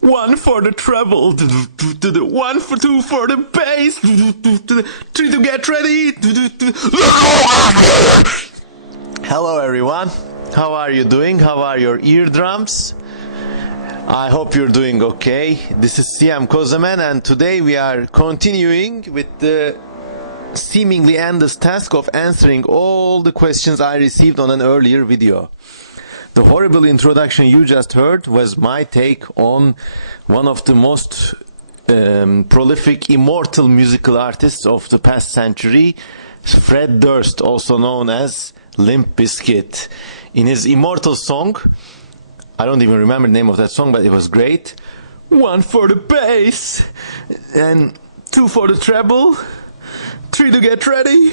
One for the treble, one for two for the bass, three to get ready. Hello everyone, how are you doing? How are your eardrums? I hope you're doing okay. This is Siyam Kozaman, and today we are continuing with the seemingly endless task of answering all the questions I received on an earlier video. The horrible introduction you just heard was my take on one of the most prolific, immortal musical artists of the past century, Fred Durst, also known as Limp Bizkit. In his immortal song, I don't even remember the name of that song, but it was great. One for the bass, and two for the treble, three to get ready.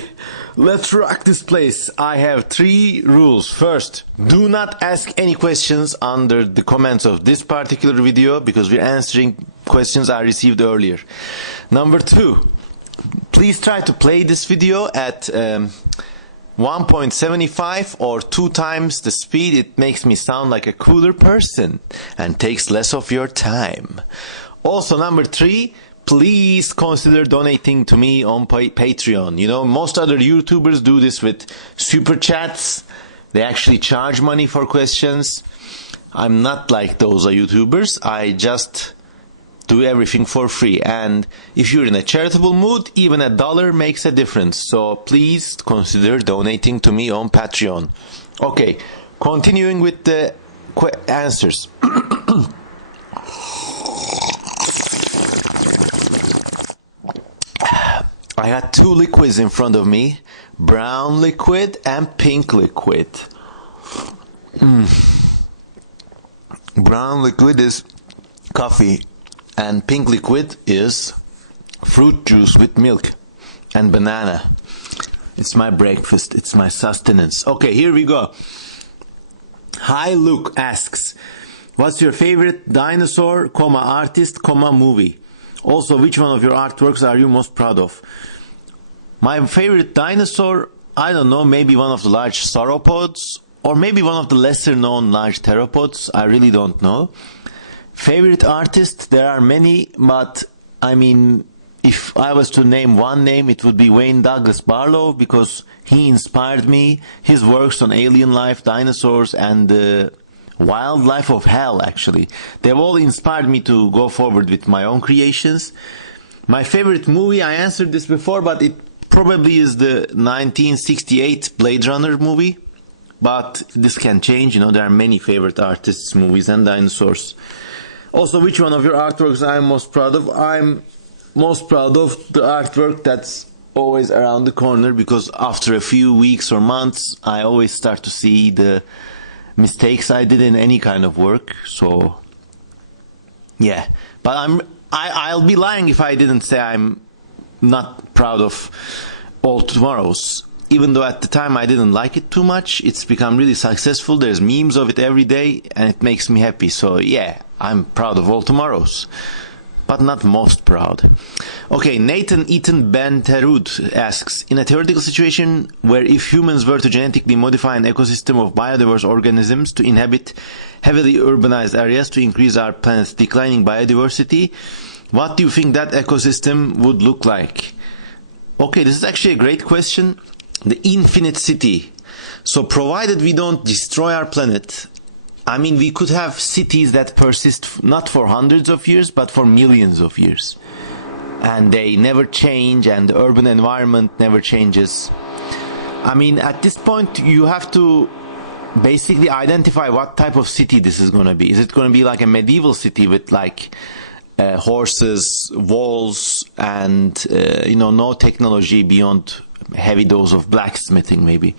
Let's rock this place. I have 3 rules. First, do not ask any questions under the comments of this particular video because we're answering questions I received earlier. Number 2, please try to play this video at 1.75 or 2 times the speed. It makes me sound like a cooler person and takes less of your time. Also, number 3, please consider donating to me on Patreon. You know, most other YouTubers do this with super chats. They actually charge money for questions. I'm not like those YouTubers. I just do everything for free. And if you're in a charitable mood, even $1 makes a difference. So please consider donating to me on Patreon. Okay, continuing with the answers. I got 2 liquids in front of me, brown liquid and pink liquid. Brown liquid is coffee and pink liquid is fruit juice with milk and banana. It's my breakfast, it's my sustenance. Okay, here we go. Hi Luke asks, what's your favorite dinosaur, artist, movie? Also, which one of your artworks are you most proud of? My favorite dinosaur, I don't know, maybe one of the large sauropods, or maybe one of the lesser known large theropods, I really don't know. Favorite artist, there are many, but I mean, if I was to name one name, it would be Wayne Douglas Barlow, because he inspired me. His works on alien life, dinosaurs, and the wildlife of hell, actually, they've all inspired me to go forward with my own creations. My favorite movie, I answered this before, but it probably is the 1968 Blade Runner movie, but this can change. You know, there are many favorite artists, movies, and dinosaurs. Also, which one of your artworks I'm most proud of? I'm most proud of the artwork that's always around the corner, because after a few weeks or months, I always start to see the mistakes I did in any kind of work. So yeah, but I'll be lying if I didn't say I'm not proud of All Tomorrows. Even though at the time I didn't like it too much, it's become really successful. There's memes of it every day and it makes me happy. So yeah, I'm proud of All Tomorrows, but not most proud. Okay, Nathan Eaton Ben Terud asks, in a theoretical situation where if humans were to genetically modify an ecosystem of biodiverse organisms to inhabit heavily urbanized areas to increase our planet's declining biodiversity, what do you think that ecosystem would look like? Okay, this is actually a great question. The infinite city. So provided we don't destroy our planet, I mean, we could have cities that persist not for hundreds of years, but for millions of years. And they never change, and the urban environment never changes. I mean, at this point, you have to basically identify what type of city this is going to be. Is it going to be like a medieval city with like horses, walls, and no technology beyond heavy dose of blacksmithing maybe?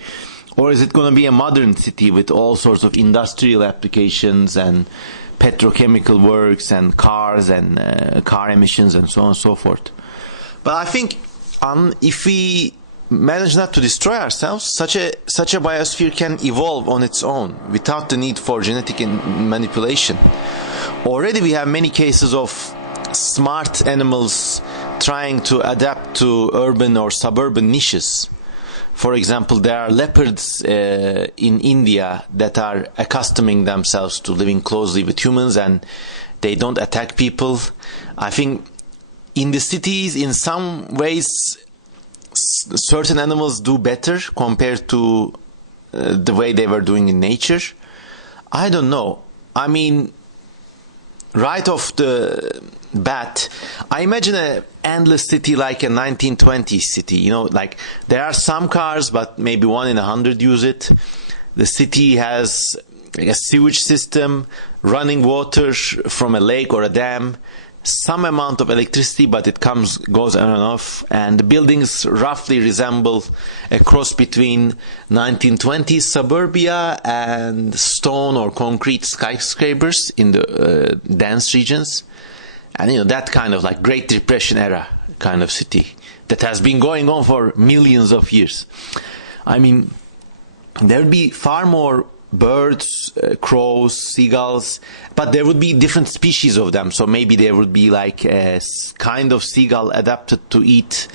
Or is it going to be a modern city with all sorts of industrial applications and petrochemical works and cars and car emissions and so on and so forth? But I think if we manage not to destroy ourselves, such a biosphere can evolve on its own without the need for genetic manipulation. Already we have many cases of smart animals trying to adapt to urban or suburban niches. For example, there are leopards in India that are accustoming themselves to living closely with humans, and they don't attack people. I think in the cities, in some ways, certain animals do better compared to the way they were doing in nature. I don't know. I mean, right off the bat, I imagine an endless city like a 1920s city. You know, like there are some cars, but maybe 1 in 100 use it. The city has a sewage system, running water from a lake or a dam, some amount of electricity, but it goes on and off, and the buildings roughly resemble a cross between 1920s suburbia and stone or concrete skyscrapers in the dense regions. And you know, that kind of like Great Depression era kind of city that has been going on for millions of years. I mean, there would be far more birds, crows, seagulls, but there would be different species of them. So maybe there would be like a kind of seagull adapted to eat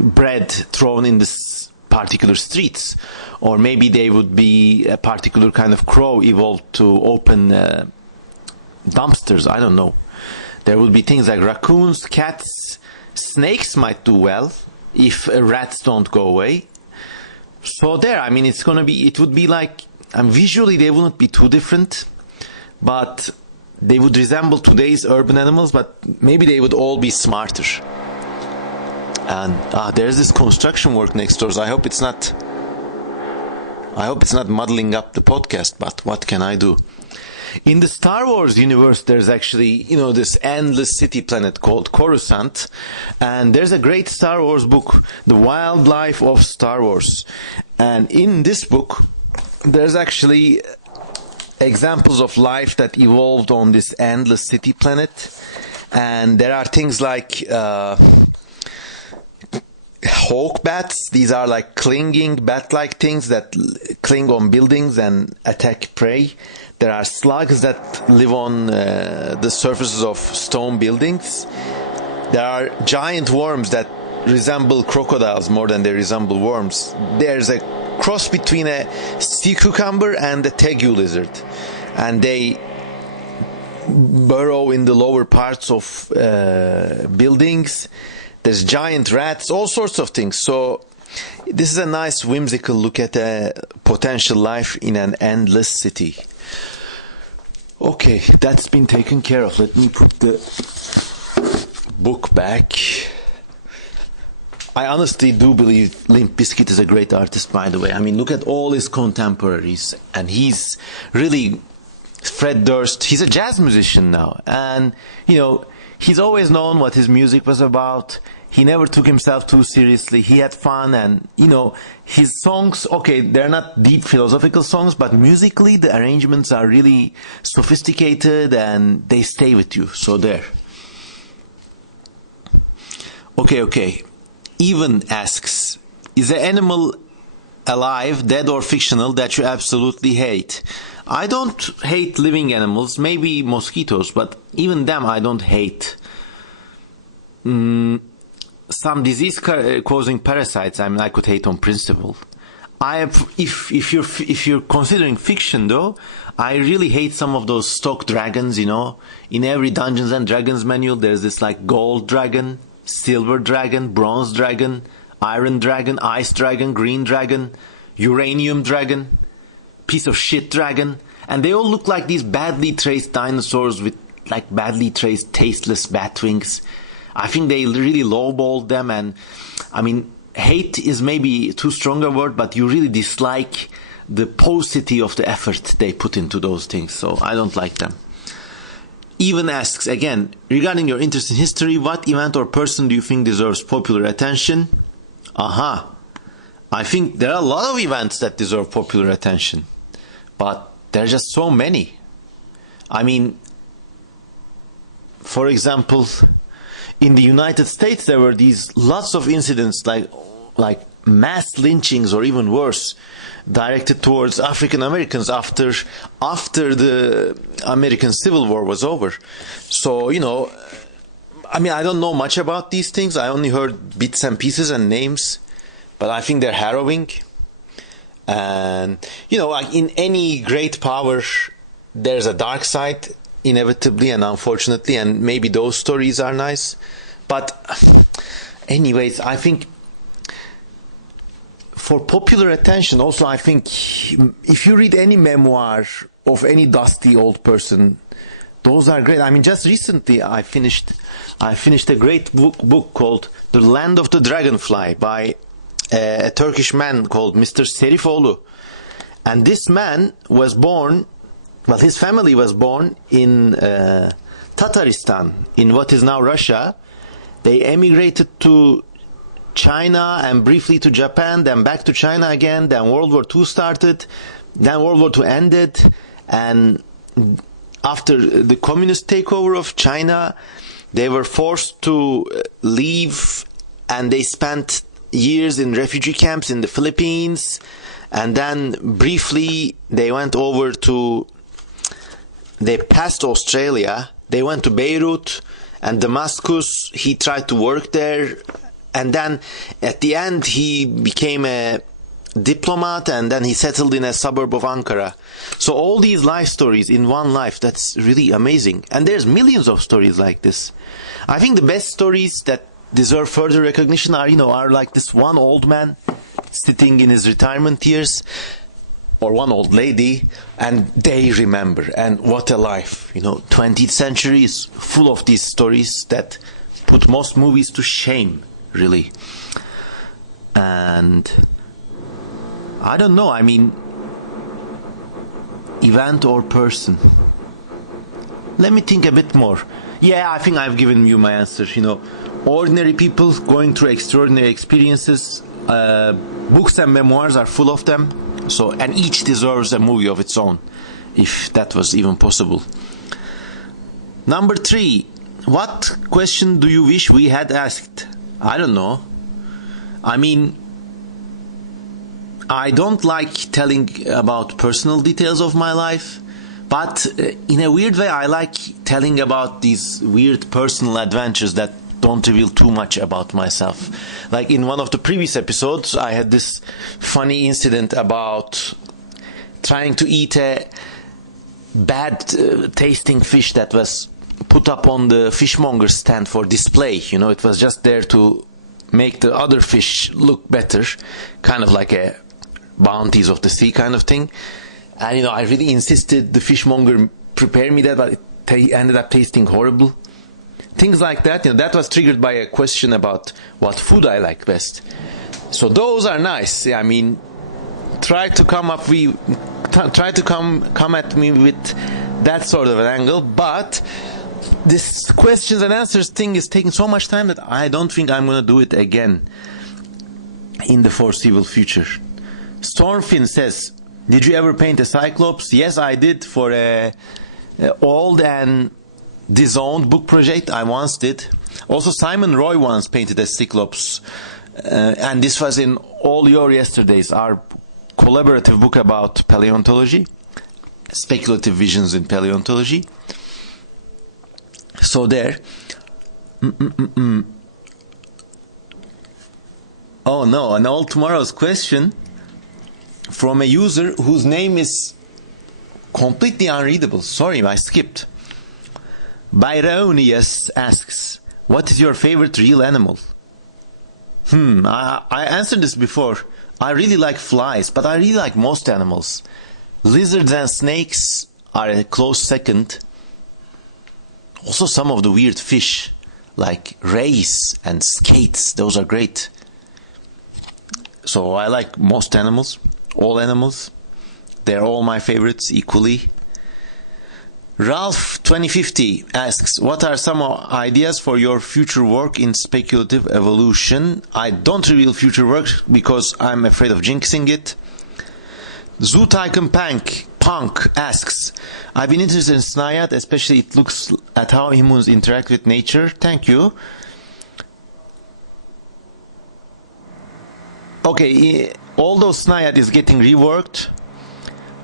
bread thrown in this particular streets, or maybe they would be a particular kind of crow evolved to open dumpsters. I don't know. There would be things like raccoons, cats, snakes might do well if rats don't go away. So there, I mean, it would be like, and visually they wouldn't be too different, but they would resemble today's urban animals, but maybe they would all be smarter. And there's this construction work next door, so I hope it's not muddling up the podcast, but what can I do? In the Star Wars universe, there's actually, you know, this endless city planet called Coruscant, and there's a great Star Wars book, The Wildlife of Star Wars. And in this book, there's actually examples of life that evolved on this endless city planet. And there are things like hawk bats. These are like clinging bat-like things that cling on buildings and attack prey. There are slugs that live on the surfaces of stone buildings. There are giant worms that resemble crocodiles more than they resemble worms. There's a cross between a sea cucumber and a tegu lizard, and they burrow in the lower parts of buildings. There's giant rats, all sorts of things. So this is a nice whimsical look at a potential life in an endless city. Okay, that's been taken care of. Let me put the book back. I honestly do believe Limp Bizkit is a great artist, by the way. I mean, look at all his contemporaries. And he's really Fred Durst. He's a jazz musician now. And, you know, he's always known what his music was about. He never took himself too seriously. He had fun, and, you know, his songs, okay, they're not deep philosophical songs, but musically the arrangements are really sophisticated and they stay with you. So there. Okay. Even asks, is an animal alive, dead or fictional, that you absolutely hate? I don't hate living animals, maybe mosquitoes, but even them I don't hate. Some disease-causing parasites, I mean, I could hate on principle. If you're considering fiction, though, I really hate some of those stock dragons. You know, in every Dungeons and Dragons manual, there's this like gold dragon, silver dragon, bronze dragon, iron dragon, ice dragon, green dragon, uranium dragon, piece of shit dragon, and they all look like these badly traced dinosaurs with like badly traced, tasteless bat wings. I think they really lowballed them, and I mean, hate is maybe too strong a word, but you really dislike the paucity of the effort they put into those things, so I don't like them. Even asks, again, regarding your interest in history, what event or person do you think deserves popular attention? I think there are a lot of events that deserve popular attention, but there are just so many. I mean, for example, in the United States, there were these lots of incidents like mass lynchings or even worse, directed towards African Americans after the American Civil War was over. So, you know, I mean, I don't know much about these things. I only heard bits and pieces and names. but I think they're harrowing. And, you know, like in any great power, there's a dark side, inevitably and unfortunately, and maybe those stories are nice. But anyways, I think for popular attention, also, I think if you read any memoir of any dusty old person, those are great. I mean, just recently I finished a great book called The Land of the Dragonfly by a Turkish man called Mr. Serifoğlu. And this man was born, well, his family was born in Tataristan, in what is now Russia. They emigrated to China and briefly to Japan, then back to China again, then World War II started, then World War II ended, and after the communist takeover of China, they were forced to leave, and they spent years in refugee camps in the Philippines, and then briefly they went over to, they passed Australia, they went to Beirut and Damascus. He tried to work there, and then at the end he became a diplomat, and then he settled in a suburb of Ankara. So all these life stories in one life, that's really amazing. And there's millions of stories like this. I think the best stories that deserve further recognition are like this one old man sitting in his retirement years, or one old lady, and they remember. And what a life, 20th century is full of these stories that put most movies to shame, really. And I don't know, event or person. Let me think a bit more. Yeah, I think I've given you my answer. Ordinary people going through extraordinary experiences. Books and memoirs are full of them. And each deserves a movie of its own, if that was even possible. Number 3. What question do you wish we had asked? I don't know. I don't like telling about personal details of my life, but in a weird way I like telling about these weird personal adventures that don't reveal too much about myself. Like in one of the previous episodes, I had this funny incident about trying to eat a bad tasting fish that was put up on the fishmonger stand for display. It was just there to make the other fish look better, kind of like a bounties of the sea kind of thing. And I really insisted the fishmonger prepare me that, but it ended up tasting horrible. Things like that, that was triggered by a question about what food I like best. So those are nice. Try to come at me with that sort of an angle, but this questions and answers thing is taking so much time that I don't think I'm going to do it again in the foreseeable future. Stormfin says, did you ever paint a Cyclops? Yes, I did, for a old and disowned book project. I once did. Also, Simon Roy once painted a Cyclops, and this was in All Your Yesterdays, our collaborative book about paleontology, speculative visions in paleontology. So there. Oh no, an all tomorrow's question from a user whose name is completely unreadable. Sorry, I skipped. Byronius asks, what is your favorite real animal? I answered this before. I really like flies, but I really like most animals. Lizards and snakes are a close second. Also some of the weird fish, like rays and skates, those are great. So I like most animals, all animals. They're all my favorites equally. Ralph 2050 asks, what are some ideas for your future work in speculative evolution? I don't reveal future work because I'm afraid of jinxing it. Zoo Tycoon Punk asks, I've been interested in Snayat, especially it looks at how humans interact with nature. Thank you. Okay, although Snayat is getting reworked,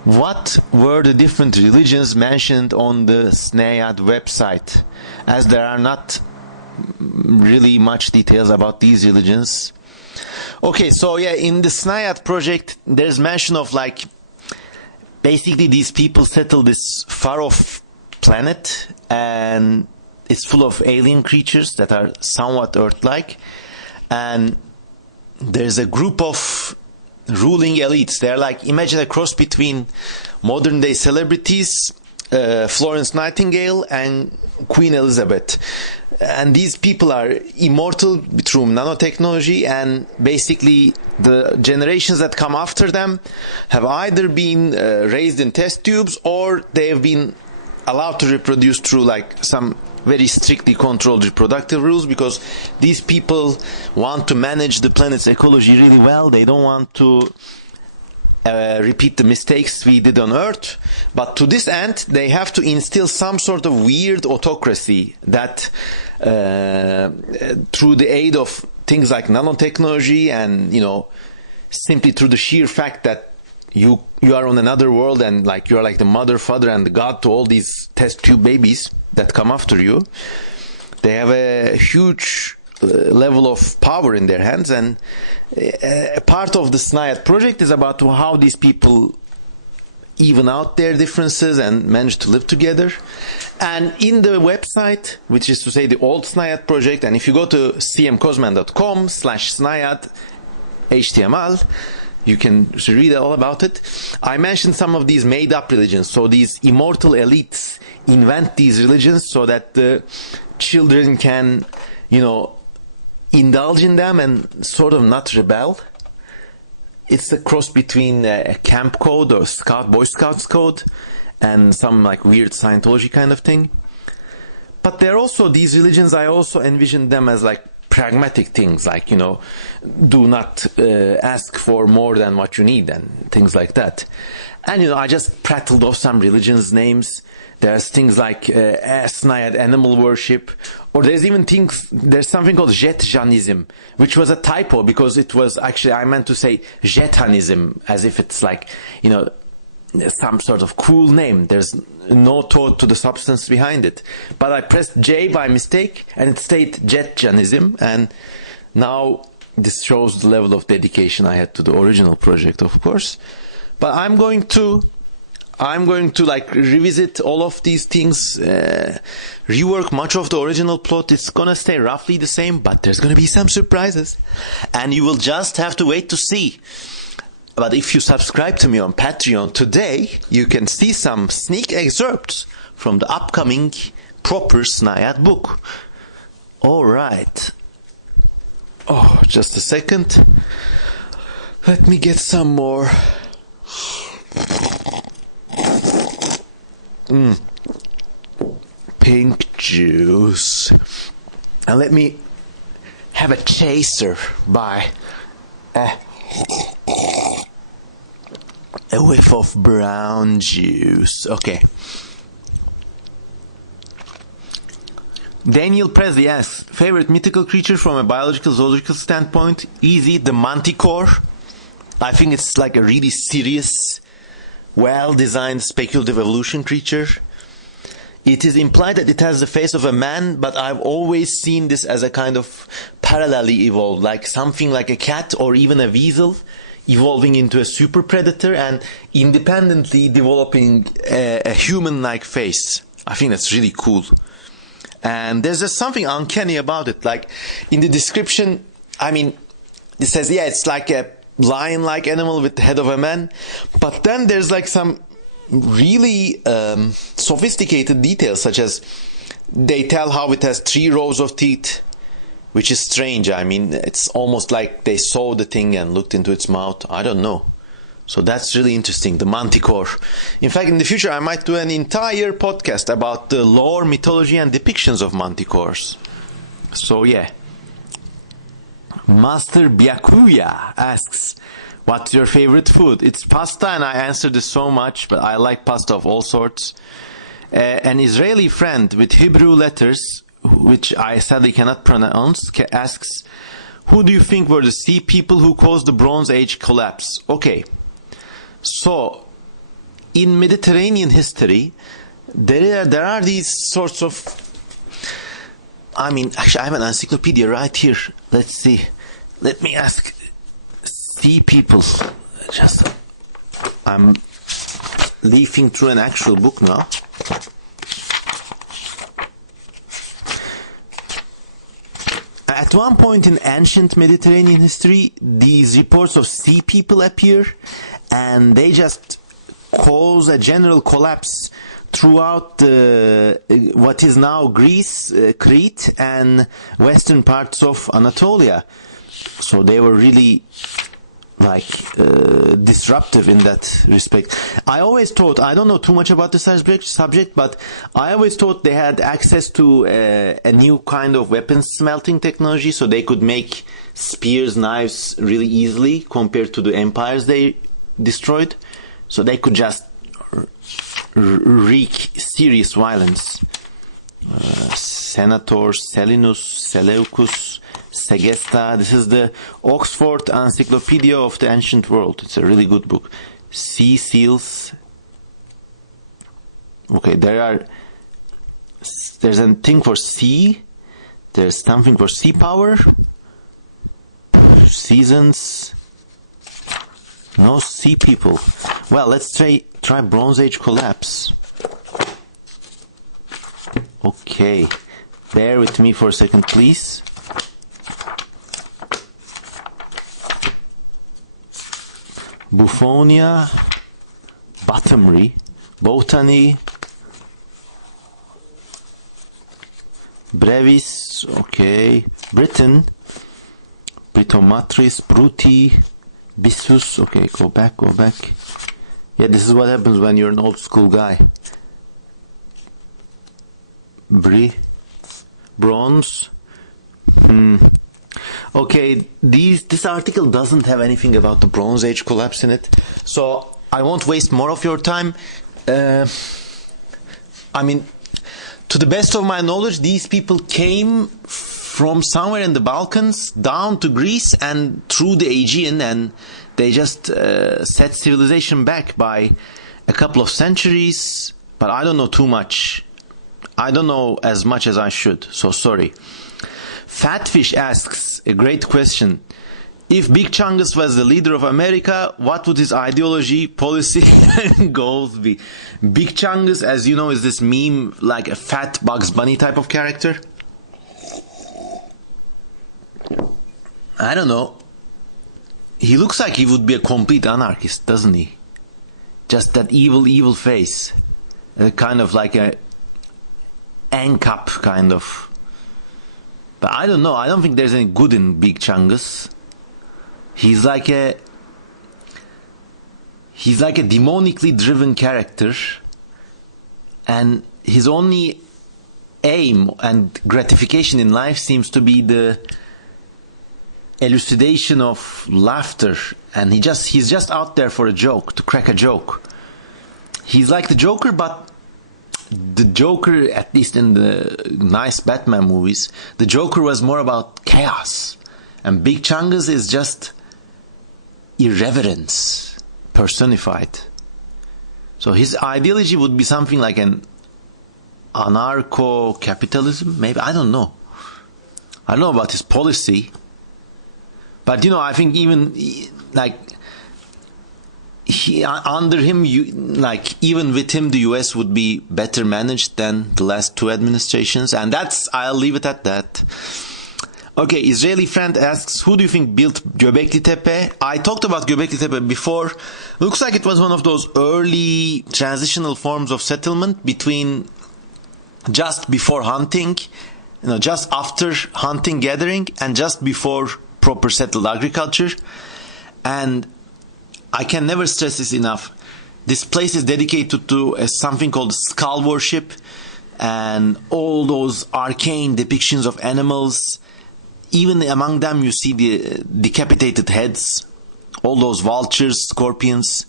what were the different religions mentioned on the Snayat website? As there are not really much details about these religions. Okay, so yeah, in the Snayat project, there's mention of like, basically these people settle this far-off planet, and it's full of alien creatures that are somewhat Earth-like, and there's a group of ruling elites. They're like, imagine a cross between modern-day celebrities, Florence Nightingale and Queen Elizabeth. And these people are immortal through nanotechnology, and basically the generations that come after them have either been raised in test tubes, or they have been allowed to reproduce through like some very strictly controlled reproductive rules, because these people want to manage the planet's ecology really well. They don't want to repeat the mistakes we did on Earth, but to this end they have to instill some sort of weird autocracy that through the aid of things like nanotechnology, and simply through the sheer fact that you are on another world, and like you are like the mother, father, and the god to all these test tube babies that come after you. They have a huge level of power in their hands, and a part of the Snayat project is about how these people even out their differences and manage to live together. And in the website, which is to say the old Snayat project, and if you go to cmkozman.com/Snayat HTML, you can read all about it. I mentioned some of these made-up religions. So these immortal elites invent these religions so that the children can, indulge in them and sort of not rebel. It's a cross between a camp code or Boy Scouts code and some like weird Scientology kind of thing. But there are also these religions, I also envision them as like pragmatic things, like, do not ask for more than what you need and things like that. And, I just prattled off some religions' names. There's things like Snayat animal worship, or there's something called Jetjanism, which was a typo because it was actually, I meant to say Jetanism, as if it's like, some sort of cool name. There's no thought to the substance behind it. But I pressed J by mistake, and it stayed Jetjanism, and now this shows the level of dedication I had to the original project, of course. But I'm going to like revisit all of these things, rework much of the original plot. It's gonna stay roughly the same, but there's gonna be some surprises, and you will just have to wait to see. But if you subscribe to me on Patreon today, you can see some sneak excerpts from the upcoming proper Snayat book. Alright. Oh, just a second. Let me get some more. Pink juice. And let me have a chaser by a whiff of brown juice. Okay. Daniel Presley asks, favorite mythical creature from a biological, zoological standpoint? Easy, the manticore. I think it's like a really serious, well-designed speculative evolution creature. It is implied that it has the face of a man, but I've always seen this as a kind of parallelly evolved, like something like a cat or even a weasel evolving into a super predator and independently developing a human-like face. I think that's really cool. And there's just something uncanny about it. Like in the description, it says, it's like a lion-like animal with the head of a man. But then there's like some really sophisticated details, such as they tell how it has 3 rows of teeth, which is strange. It's almost like they saw the thing and looked into its mouth. I don't know. So that's really interesting, the manticore. In fact, in the future, I might do an entire podcast about the lore, mythology, and depictions of manticores. So, yeah. Master Byakuya asks, what's your favorite food? It's pasta, and I answered this so much, but I like pasta of all sorts. An Israeli friend with Hebrew letters, which I sadly cannot pronounce, asks, who do you think were the sea people who caused the Bronze Age collapse? Okay. So, in Mediterranean history, there are these sorts of... actually, I have an encyclopedia right here. Let's see. Let me ask sea people. I'm leafing through an actual book now. At one point in ancient Mediterranean history, these reports of sea people appear, and they just cause a general collapse throughout what is now Greece, Crete, and western parts of Anatolia. So they were really disruptive in that respect. I always thought, I don't know too much about the subject, but I always thought they had access to a new kind of weapons smelting technology, so they could make spears, knives really easily compared to the empires they destroyed. So they could just wreak serious violence. Senator Selinus Seleucus Segesta. This is the Oxford Encyclopedia of the Ancient World. It's a really good book. Sea seals. Okay, there's a thing for sea. There's something for sea power. Seasons. No, sea people. Well, let's try Bronze Age collapse. Okay. Bear with me for a second, please. Buffonia, Bottomry, Botany, Brevis, okay, Britain, Britomatris, Bruti, Bissus, okay, go back. Yeah, this is what happens when you're an old school guy. Bronze. Okay, this article doesn't have anything about the Bronze Age collapse in it, so I won't waste more of your time. I mean, to the best of my knowledge, these people came from somewhere in the Balkans down to Greece and through the Aegean, and they just set civilization back by a couple of centuries, but I don't know too much. I don't know as much as I should, so sorry. Fatfish asks a great question. If Big Chungus was the leader of America, what would his ideology, policy, and goals be? Big Chungus, as you know, is this meme, like a fat Bugs Bunny type of character. I don't know. He looks like he would be a complete anarchist, doesn't he? Just that evil face. Kind of like a ANCAP kind of. But I don't know. I don't think there's any good in Big Chungus. He's like a demonically driven character, and his only aim and gratification in life seems to be the elucidation of laughter, and he's just out there for a joke, to crack a joke. He's like the Joker, but the Joker, at least in the nice Batman movies, the Joker was more about chaos. And Big Chungus is just irreverence personified. So his ideology would be something like an anarcho-capitalism, maybe? I don't know. I don't know about his policy. But, I think even, under him, even with him, the US would be better managed than the last two administrations, and I'll leave it at that. Okay, Israeli friend asks, who do you think built Göbekli Tepe? I talked about Göbekli Tepe before. Looks like it was one of those early transitional forms of settlement between just before hunting, just after hunting gathering, and just before proper settled agriculture. And I can never stress this enough. This place is dedicated to something called skull worship, and all those arcane depictions of animals. Even among them you see the decapitated heads, all those vultures, scorpions.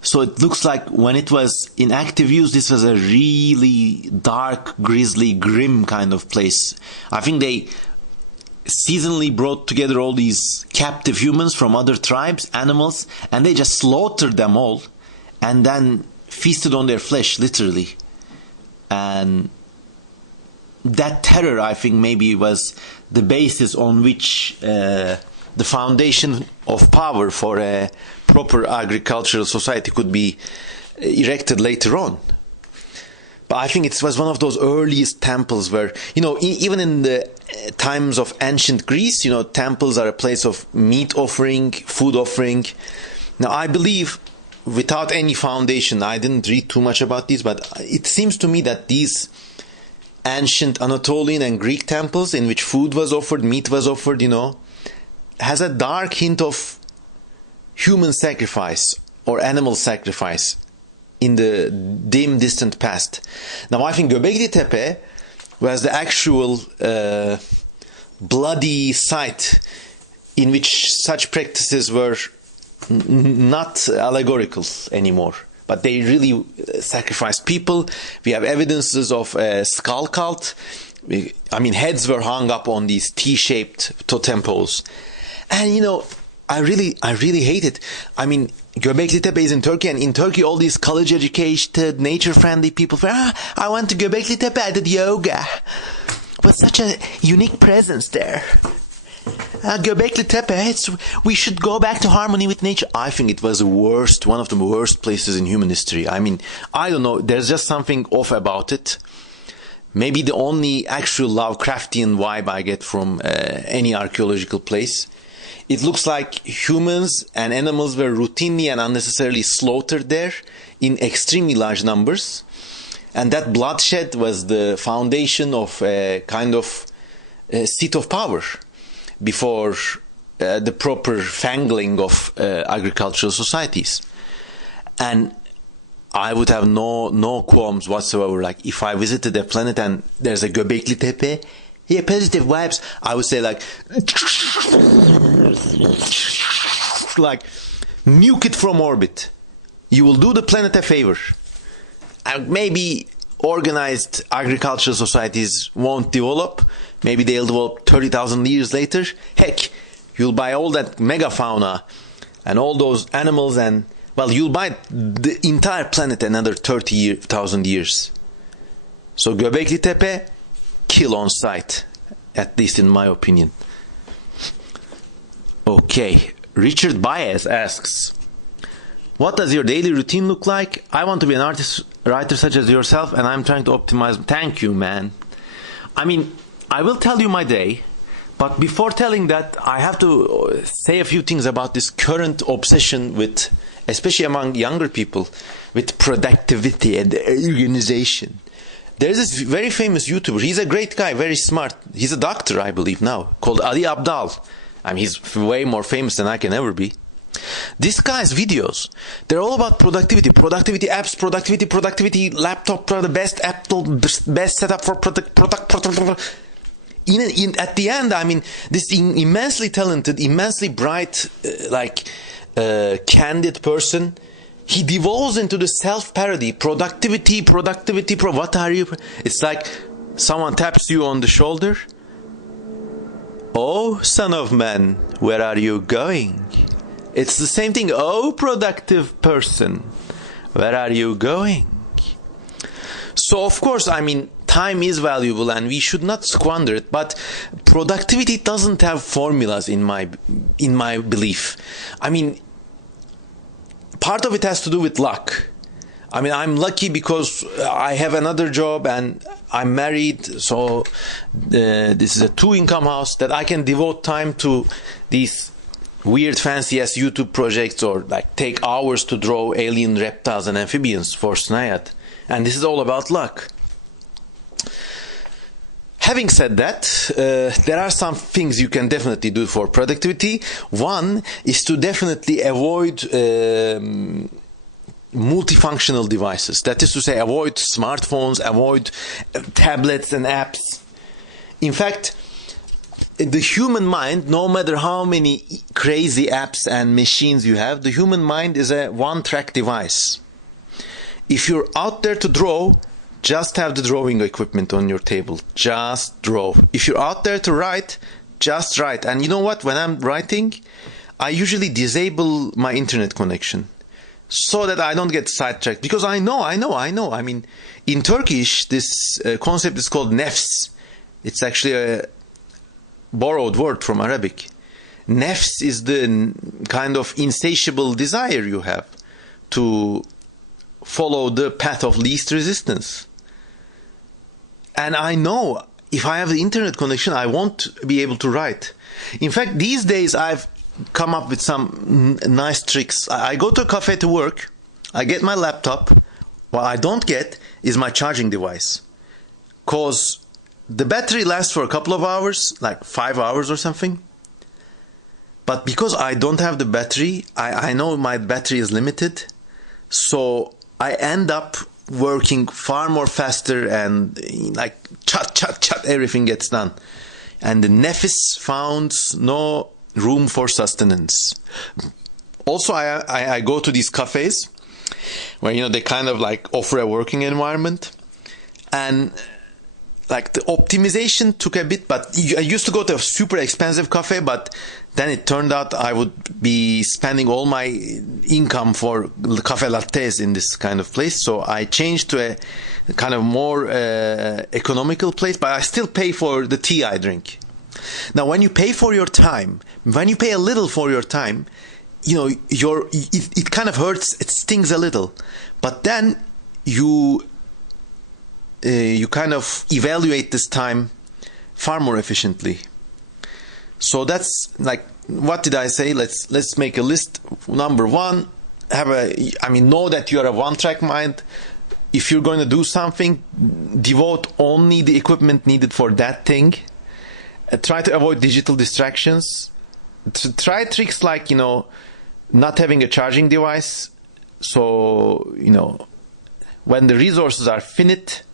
So it looks like when it was in active use, this was a really dark, grisly, grim kind of place. I think they seasonally brought together all these captive humans from other tribes, animals, and they just slaughtered them all and then feasted on their flesh, literally. And that terror, I think, maybe was the basis on which the foundation of power for a proper agricultural society could be erected later on. But I think it was one of those earliest temples where, even in the times of ancient Greece, temples are a place of meat offering, food offering. Now, I believe, without any foundation, I didn't read too much about these, but it seems to me that these ancient Anatolian and Greek temples in which food was offered, meat was offered, has a dark hint of human sacrifice or animal sacrifice in the dim, distant past. Now, I think Göbekli Tepe was the actual bloody site in which such practices were not allegorical anymore, but they really sacrificed people. We have evidences of a skull cult. Heads were hung up on these T-shaped totem poles. And, I really hate it. Göbekli Tepe is in Turkey, and in Turkey all these college-educated, nature-friendly people say, I went to Göbekli Tepe, I did yoga. But such a unique presence there. Göbekli Tepe, we should go back to harmony with nature. I think it was one of the worst places in human history. I don't know, there's just something off about it. Maybe the only actual Lovecraftian vibe I get from any archaeological place. It looks like humans and animals were routinely and unnecessarily slaughtered there in extremely large numbers. And that bloodshed was the foundation of a kind of seat of power before the proper fangling of agricultural societies. And I would have no qualms whatsoever. Like, if I visited a planet and there's a Göbekli Tepe, yeah, positive vibes, I would say like nuke it from orbit. You will do the planet a favor. And maybe organized agricultural societies won't develop. Maybe they'll develop 30,000 years later. Heck, you'll buy all that megafauna and all those animals, and, well, you'll buy the entire planet another 30,000 years. So Göbekli Tepe, kill on sight, at least in my opinion. Okay, Richard Baez asks, what does your daily routine look like? I want to be an artist, writer such as yourself, and I'm trying to optimize. Thank you, man. I will tell you my day, but before telling that, I have to say a few things about this current obsession with, especially among younger people, with productivity and organization. There's this very famous YouTuber. He's a great guy, very smart. He's a doctor, I believe now, called Ali Abdal. He's way more famous than I can ever be. This guy's videos, they're all about productivity apps, productivity laptop, the best Apple, best setup for product. At the end, this immensely talented, immensely bright, candid person, he devolves into the self-parody. Productivity, what are you? It's like someone taps you on the shoulder. Oh, son of man, where are you going? It's the same thing. Oh, productive person, where are you going? So, of course, time is valuable and we should not squander it. But productivity doesn't have formulas in my belief. Part of it has to do with luck. I'm lucky because I have another job and I'm married, so this is a two-income house that I can devote time to these weird fancy-ass YouTube projects, or take hours to draw alien reptiles and amphibians for Snayat. And this is all about luck. Having said that, there are some things you can definitely do for productivity. One is to definitely avoid multifunctional devices. That is to say, avoid smartphones, avoid tablets and apps. In fact, the human mind, no matter how many crazy apps and machines you have, the human mind is a one-track device. If you're out there to draw, just have the drawing equipment on your table. Just draw. If you're out there to write, just write. And you know what? When I'm writing, I usually disable my internet connection so that I don't get sidetracked. Because I know. In Turkish, this concept is called nefs. It's actually a borrowed word from Arabic. Nefs is the kind of insatiable desire you have to follow the path of least resistance. And I know if I have the internet connection, I won't be able to write. In fact, these days I've come up with some nice tricks. I go to a cafe to work, I get my laptop. What I don't get is my charging device. Because the battery lasts for a couple of hours, like 5 hours or something. But because I don't have the battery, I know my battery is limited. So I end up working far more faster and like chat, everything gets done. And the nefis found no room for sustenance. Also, I go to these cafes where, they kind of like offer a working environment. And like the optimization took a bit, but I used to go to a super expensive cafe, but then it turned out I would be spending all my income for cafe lattes in this kind of place. So I changed to a kind of more economical place, but I still pay for the tea I drink. Now, when you pay for your time, when you pay a little for your time, it kind of hurts, it stings a little. But then you kind of evaluate this time far more efficiently. So that's like, what did I say? Let's make a list. Number one, know that you are a one-track mind. If you're going to do something, devote only the equipment needed for that thing. Try to avoid digital distractions. Try tricks like, not having a charging device. So, when the resources are finite,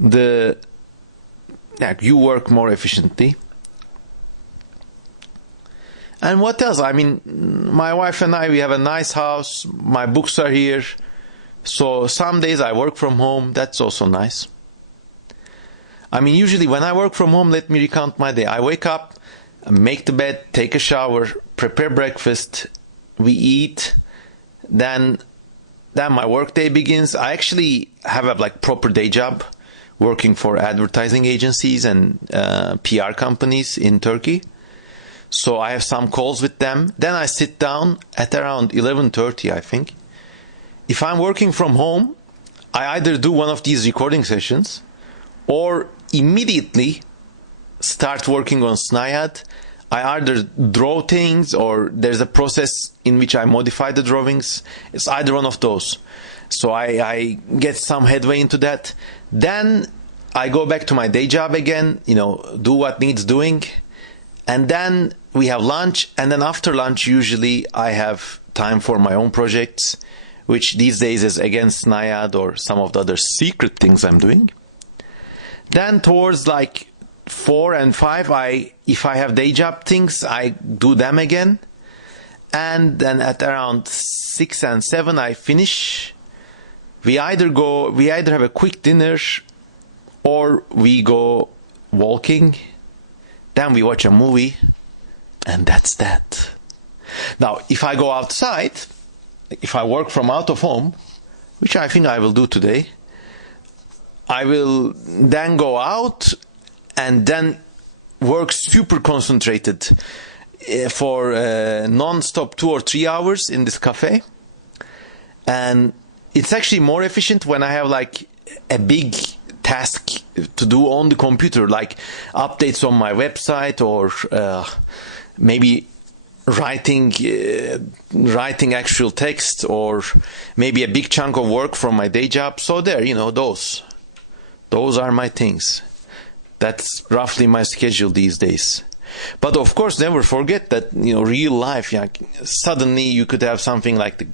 you work more efficiently. And what else? My wife and I, we have a nice house. My books are here. So some days I work from home. That's also nice. Usually when I work from home, let me recount my day. I wake up, make the bed, take a shower, prepare breakfast, we eat, then my work day begins. I actually have a proper day job, working for advertising agencies and PR companies in Turkey. So I have some calls with them. Then I sit down at around 11:30, I think. If I'm working from home, I either do one of these recording sessions or immediately start working on Snayad. I either draw things or there's a process in which I modify the drawings. It's either one of those. So I get some headway into that. Then I go back to my day job again, do what needs doing. And then we have lunch. And then after lunch, usually I have time for my own projects, which these days is again Snayad or some of the other secret things I'm doing. Then towards 4 and 5, if I have day job things, I do them again. And then at around 6 and 7, I finish. We either have a quick dinner or we go walking. Then we watch a movie. And that's that. Now, if I go outside, if I work from out of home, which I think I will do today, I will then go out and then work super concentrated for non-stop 2 or 3 hours in this cafe. And it's actually more efficient when I have a big task to do on the computer, like updates on my website or maybe writing actual text, or maybe a big chunk of work from my day job. So there, those are my things. That's roughly my schedule these days. But of course, never forget that, real life, suddenly you could have something like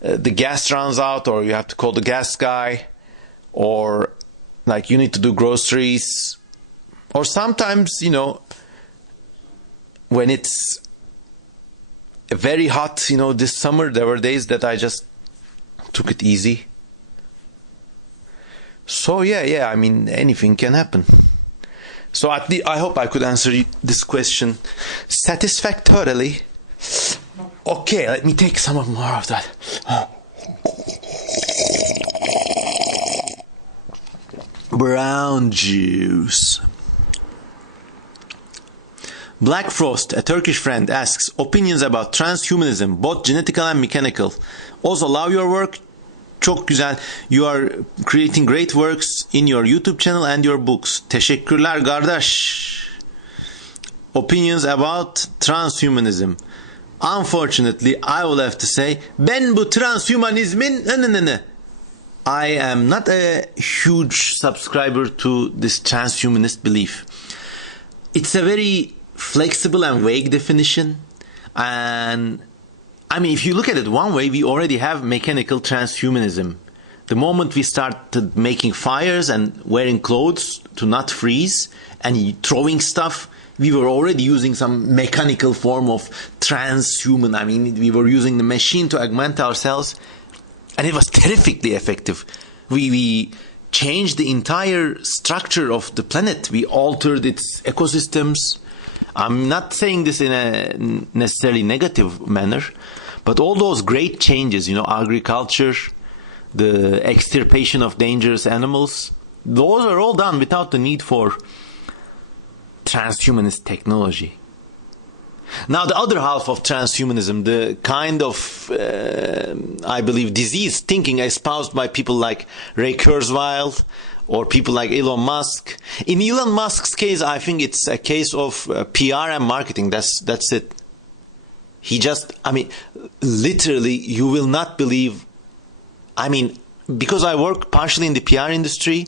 the gas runs out, or you have to call the gas guy, or you need to do groceries, or sometimes, when it's very hot, this summer, there were days that I just took it easy. So yeah, anything can happen. So I hope I could answer this question satisfactorily. Okay, let me take some more of that. Brown juice. Black Frost, a Turkish friend, asks opinions about transhumanism, both genetical and mechanical. Also love your work. Çok güzel. You are creating great works in your YouTube channel and your books. Teşekkürler kardeş. Opinions about transhumanism. Unfortunately, I will have to say, ben bu transhumanizmin I am not a huge subscriber to this transhumanist belief. It's a very flexible and vague definition, and I mean, if you look at it one way, we already have mechanical transhumanism. The moment we started making fires and wearing clothes to not freeze and throwing stuff, we were already using some mechanical form of transhuman. I mean, we were using the machine to augment ourselves, and it was terrifically effective. We changed the entire structure of the planet. We altered its ecosystems. I'm not saying this in a necessarily negative manner, but all those great changes, agriculture, the extirpation of dangerous animals, those are all done without the need for transhumanist technology. Now, the other half of transhumanism, the kind of, I believe, disease thinking espoused by people like Ray Kurzweil or people like Elon Musk. In Elon Musk's case, I think it's a case of PR and marketing. That's it. He just, literally, you will not believe, because I work partially in the PR industry,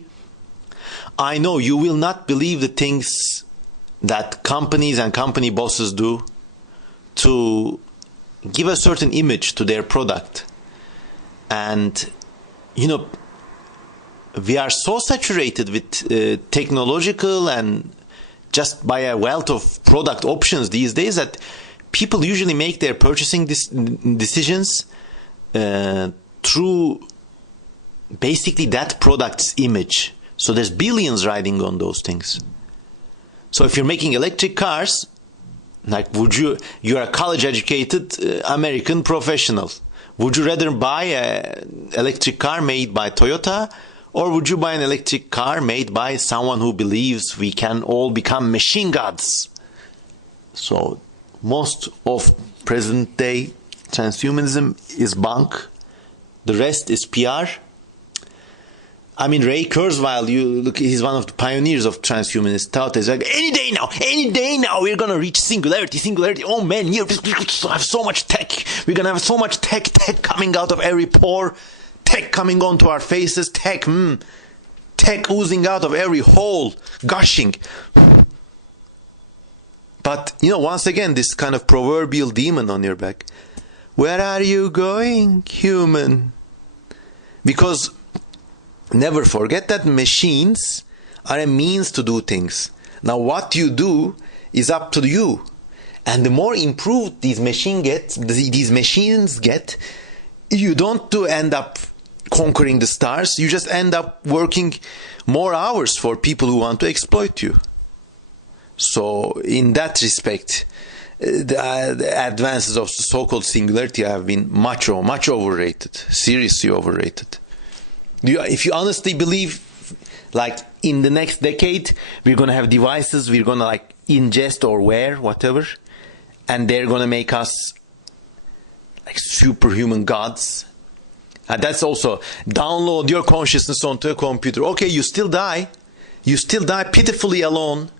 I know you will not believe the things that companies and company bosses do to give a certain image to their product. And, we are so saturated with technological and just by a wealth of product options these days that people usually make their purchasing decisions through basically that product's image. So there's billions riding on those things. So if you're making electric cars, like you're a college-educated American professional. Would you rather buy an electric car made by Toyota, or would you buy an electric car made by someone who believes we can all become machine gods? So most of present-day transhumanism is bunk. The rest is PR. Ray Kurzweil, he's one of the pioneers of transhumanist thought. He's like, any day now, we're going to reach singularity. Oh man, we have so much tech. We're going to have so much tech coming out of every pore, tech coming onto our faces, tech oozing out of every hole, gushing. But, once again, this kind of proverbial demon on your back. Where are you going, human? Because never forget that machines are a means to do things. Now, what you do is up to you. And the more improved these machines get, you don't end up conquering the stars. You just end up working more hours for people who want to exploit you. So, in that respect, the advances of the so-called singularity have been much overrated, seriously overrated. If you honestly believe, like, in the next decade, we're going to have devices we're going to, ingest or wear, whatever, and they're going to make us, superhuman gods. And that's also, download your consciousness onto a computer. Okay, you still die. You still die pitifully alone.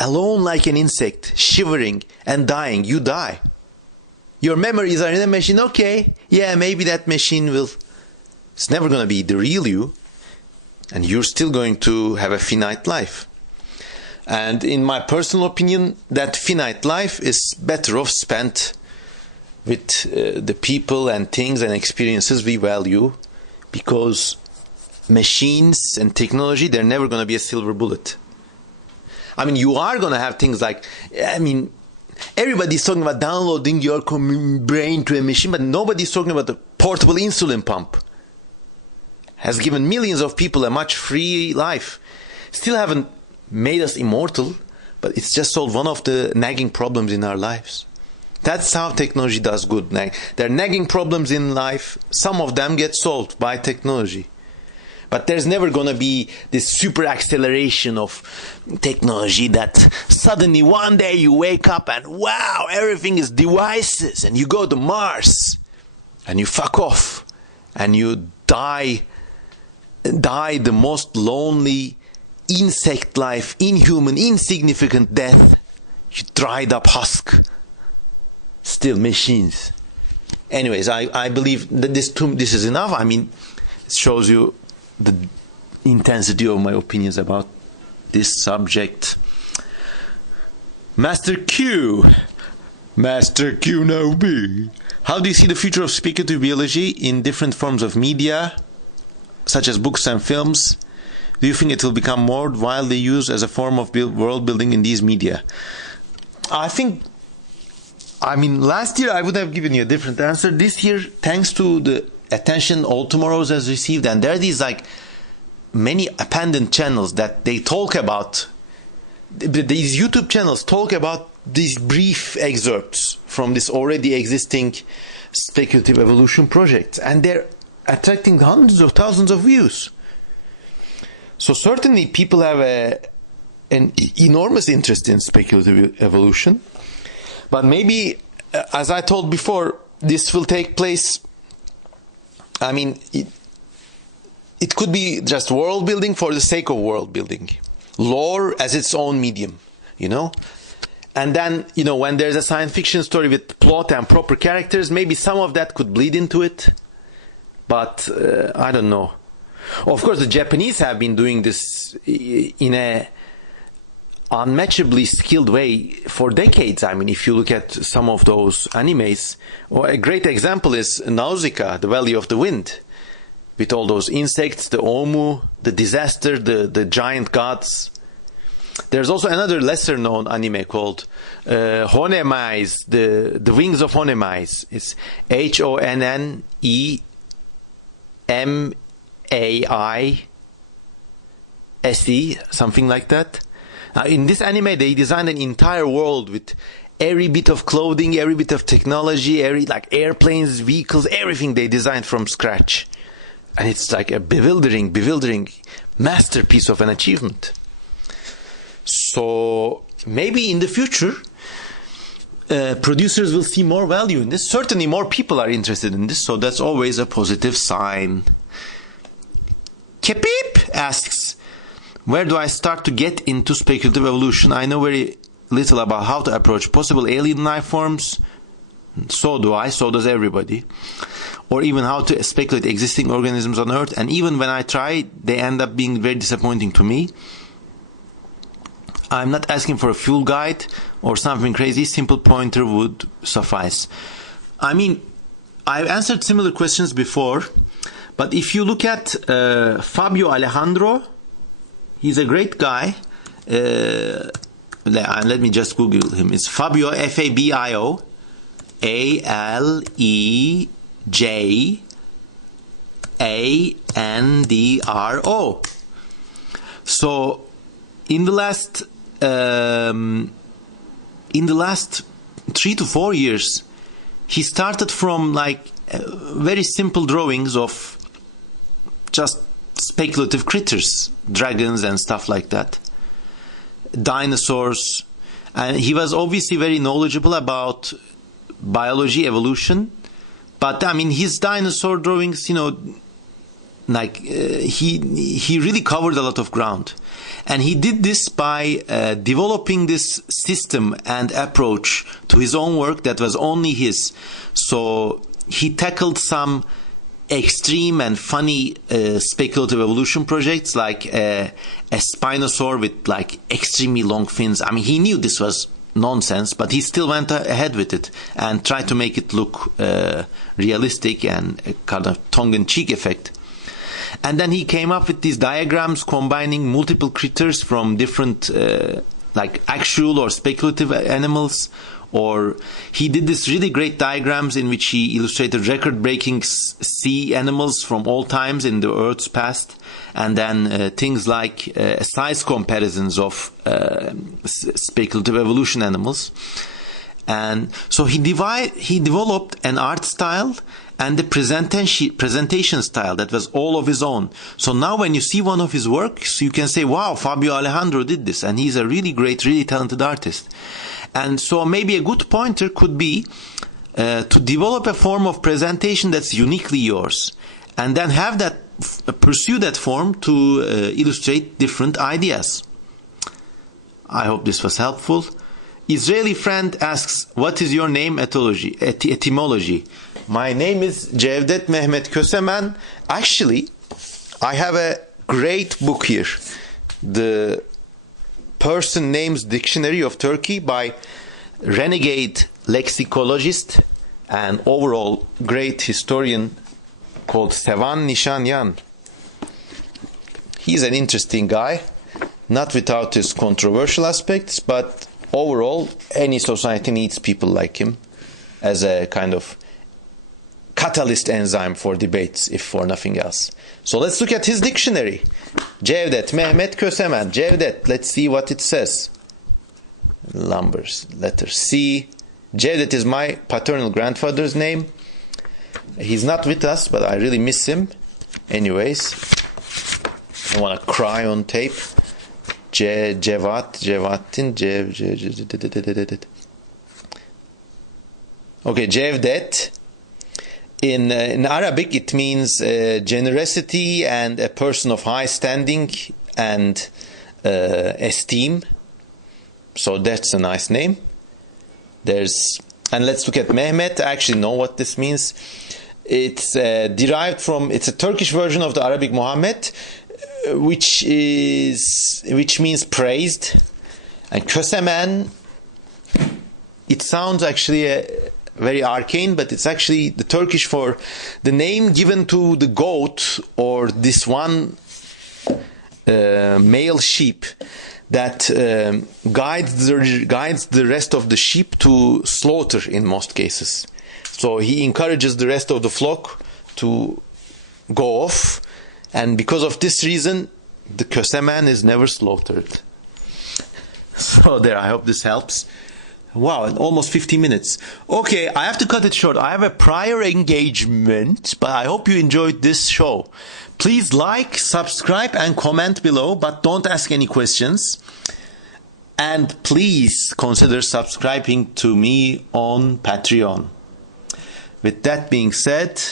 Alone like an insect, shivering and dying. You die. Your memories are in a machine. Okay, yeah, maybe that machine will... It's never going to be the real you, and you're still going to have a finite life. And in my personal opinion, that finite life is better off spent with the people and things and experiences we value, because machines and technology, they're never going to be a silver bullet. You are going to have things like, everybody's talking about downloading your brain to a machine, but nobody's talking about the portable insulin pump. Has given millions of people a much free life. Still haven't made us immortal, but it's just solved one of the nagging problems in our lives. That's how technology does good. There are nagging problems in life. Some of them get solved by technology. But there's never going to be this super acceleration of technology that suddenly one day you wake up and wow, everything is devices, and you go to Mars and you fuck off and you die the most lonely, insect life, inhuman, insignificant death. You dried up husk. Still machines. Anyways, I believe that this is enough. I mean, it shows you the intensity of my opinions about this subject. Master Q no B. How do you see the future of speculative biology in different forms of media, such as books and films? Do you think it will become more widely used as a form of world building in these media? I mean, last year I would have given you a different answer. This year, thanks to the attention All Tomorrows has received, and there are these like many appendant channels that they talk about, these YouTube channels talk about these brief excerpts from this already existing speculative evolution project, and they're attracting hundreds of thousands of views. So certainly people have an enormous interest in speculative evolution. But maybe, as I told before, this will take place. I mean, it could be just world building for the sake of world building. Lore as its own medium, you know? And then, you know, when there's a science fiction story with plot and proper characters, maybe some of that could bleed into it. But I don't know. Of course, the Japanese have been doing this in a unmatchably skilled way for decades. I mean, if you look at some of those animes, well, a great example is Nausicaa, the Valley of the Wind, with all those insects, the Omu, the disaster, the giant gods. There's also another lesser known anime called Honemais, the Wings of Honemais. It's Honemaiase, something like that. Now, in this anime, they designed an entire world with every bit of clothing, every bit of technology, every like airplanes, vehicles, everything they designed from scratch. And it's like a bewildering masterpiece of an achievement. So maybe in the future, producers will see more value in this. Certainly more people are interested in this, so that's always a positive sign. Kepip asks, where do I start to get into speculative evolution? I know very little about how to approach possible alien life forms. So do I, so does everybody. Or even how to speculate existing organisms on Earth. And even when I try, they end up being very disappointing to me. I'm not asking for a full guide or something crazy. Simple pointer would suffice. I mean, I've answered similar questions before. But if you look at Fabio Alejandro, he's a great guy. Let me just Google him. It's Fabio, Fabio, Alejandro. So, in the last 3 to 4 years, he started from like very simple drawings of just speculative critters, dragons and stuff like that, dinosaurs, and he was obviously very knowledgeable about biology, evolution. But I mean, his dinosaur drawings, you know, like he really covered a lot of ground, and he did this by developing this system and approach to his own work that was only his. So he tackled some extreme and funny speculative evolution projects, like a Spinosaur with like extremely long fins. I mean, he knew this was nonsense, but he still went ahead with it and tried to make it look realistic and a kind of tongue-in-cheek effect. And then he came up with these diagrams combining multiple critters from different like actual or speculative animals. Or he did this really great diagrams in which he illustrated record-breaking sea animals from all times in the Earth's past, and then things like size comparisons of speculative evolution animals. And so he developed an art style and the presentation style that was all of his own. So now when you see one of his works, you can say, wow, Fabio Alejandro did this, and he's a really great, really talented artist. And so maybe a good pointer could be to develop a form of presentation that's uniquely yours, and then have that, pursue that form to illustrate different ideas. I hope this was helpful. Israeli friend asks, what is your name etymology? My name is Cevdet Mehmet Kösemen. Actually, I have a great book here, The Person Names Dictionary of Turkey by renegade lexicologist and overall great historian called Sevan Nishanyan. He's an interesting guy, not without his controversial aspects, but overall, any society needs people like him as a kind of catalyst enzyme for debates, if for nothing else. So let's look at his dictionary. Cevdet Mehmet Kösemen. Cevdet, let's see what it says. Numbers, letter C. Cevdet is my paternal grandfather's name. He's not with us, but I really miss him. Anyways, I want to cry on tape. Cevatin. Okay, Cevdet. In Arabic, it means generosity and a person of high standing and esteem. So that's a nice name. And let's look at Mehmet. I actually know what this means. It's derived from, it's a Turkish version of the Arabic Muhammad, which means praised. And Kösemen, it sounds actually very arcane, but it's actually the Turkish for the name given to the goat or this one male sheep that guides the rest of the sheep to slaughter in most cases. So he encourages the rest of the flock to go off, and because of this reason, the Kösemen is never slaughtered. So there, I hope this helps. Wow, almost 50 minutes. Okay, I have to cut it short. I have a prior engagement, but I hope you enjoyed this show. Please like, subscribe, and comment below, but don't ask any questions. And please consider subscribing to me on Patreon. With that being said,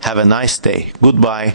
have a nice day. Goodbye.